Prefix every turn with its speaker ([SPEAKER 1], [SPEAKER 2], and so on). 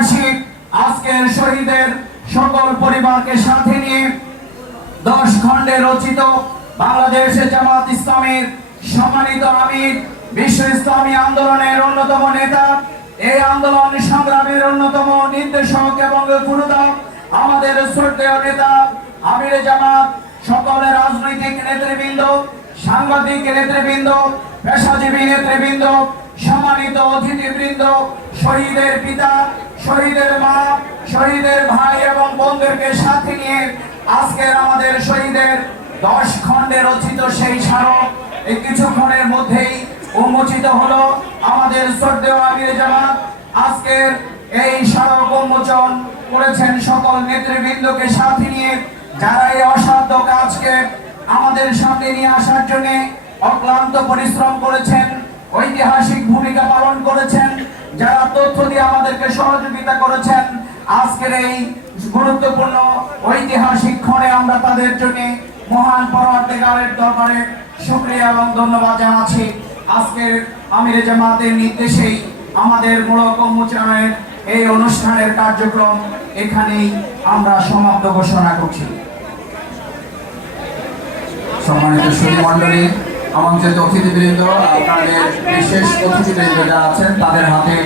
[SPEAKER 1] ঐতিহাসিক আজকের শহীদের সকল পরিবারকে সাথে নিয়ে দশ খণ্ডে রচিত বাংলাদেশ জামাত ইসলামের সম্মানিত আমির, বিশ্ব ইসলামী আন্দোলনের অন্যতম নেতা। এই আন্দোলন সংগ্রামের অন্যতম নির্দেশক এবং পুরোদা আমাদের শ্রদ্ধেয় নেতা আমির জামাত, সকল রাজনৈতিক নেতৃবৃন্দ সাংবাদিক নেতৃবৃন্দ, পেশাজীবী নেতৃবৃন্দ, সম্মানিত অতিথিবৃন্দ, শহীদের পিতা, শহীদের মা, শহীদের ভাই এবং বোনদেরকে সাথে নিয়ে আজকের আমাদের শহীদের দশ খণ্ডে রচিত সেই স্মারক এই কিছুক্ষণের মধ্যেই উন্মোচিত হলো আমাদের শ্রদ্ধেয় আমির জামাত। আজকের এই স্মারক উন্মোচন করেছেন সকল নেতৃবৃন্দকে সাথে নিয়ে যারা এই অসাধ্য কাজকে আমাদের সামনে নিয়ে আসার জন্য অক্লান্ত পরিশ্রম করেছেন, ঐতিহাসিক ভূমিকা পালন করেছেন, যারা তথ্য দিয়ে আমাদেরকে সহযোগিতা করেছেন, আজকের এই গুরুত্বপূর্ণ ঐতিহাসিক ক্ষণে আমরা তাদের জন্য মহান পরবর্তীকারের দরবারে শুক্রিয়া এবং ধন্যবাদ জানাচ্ছি। আজকের আমির জামাতের নির্দেশেই আমাদের মূলক উন্মোচনের এই অনুষ্ঠানের কার্যক্রম এখানেই আমরা সমাপ্ত ঘোষণা করছি।
[SPEAKER 2] সম্মানিত সুধী আমাদের অতিথিবৃন্দ আপনাদের বিশেষ অতিথিবৃন্দ যারা আছেন তাদের হাতে